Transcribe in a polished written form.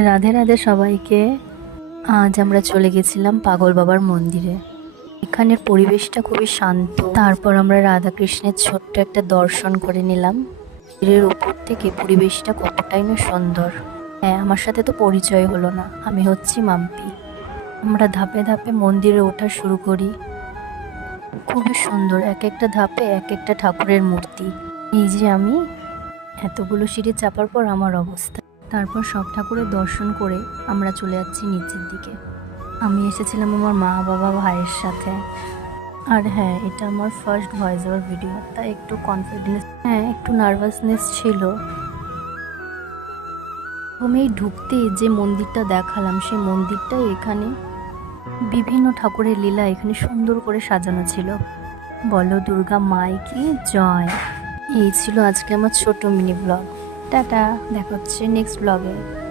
রাধে রাধে সবাইকে। আজ আমরা চলে গেছিলাম পাগল বাবার মন্দিরে। এখানের পরিবেশটা খুবই শান্ত। তারপর আমরা রাধাকৃষ্ণের ছোট্ট একটা দর্শন করে নিলাম। মন্দিরের উপর থেকে পরিবেশটা কতটাই না সুন্দর। হ্যাঁ, আমার সাথে তো পরিচয় হলো না, আমি হচ্ছি মাম্পি। আমরা ধাপে ধাপে মন্দিরে ওঠা শুরু করি। খুবই সুন্দর, এক একটা ধাপে এক একটা ঠাকুরের মূর্তি। এই যে আমি এতগুলো সিঁড়ি চাপার পর আমার অবস্থা। তারপর সব ঠাকুরের দর্শন করে আমরা চলে যাচ্ছি নিচের দিকে। আমি এসেছিলাম আমার মা বাবা ভাইয়ের সাথে। আর হ্যাঁ, এটা আমার ফার্স্ট ভয়েস ওভার ভিডিও, তাই একটু কনফিডেন্স, হ্যাঁ একটু নার্ভাসনেস ছিল। প্রথমেই ঢুকতে যে মন্দিরটা দেখালাম, সেই মন্দিরটাই এখানে বিভিন্ন ঠাকুরের লীলা এখানে সুন্দর করে সাজানো ছিল। বলো দুর্গা মাই কি জয়। এই ছিল আজকে আমার ছোট মিনি ব্লগ। টাটা, দেখা হচ্ছে নেক্সট ব্লগে।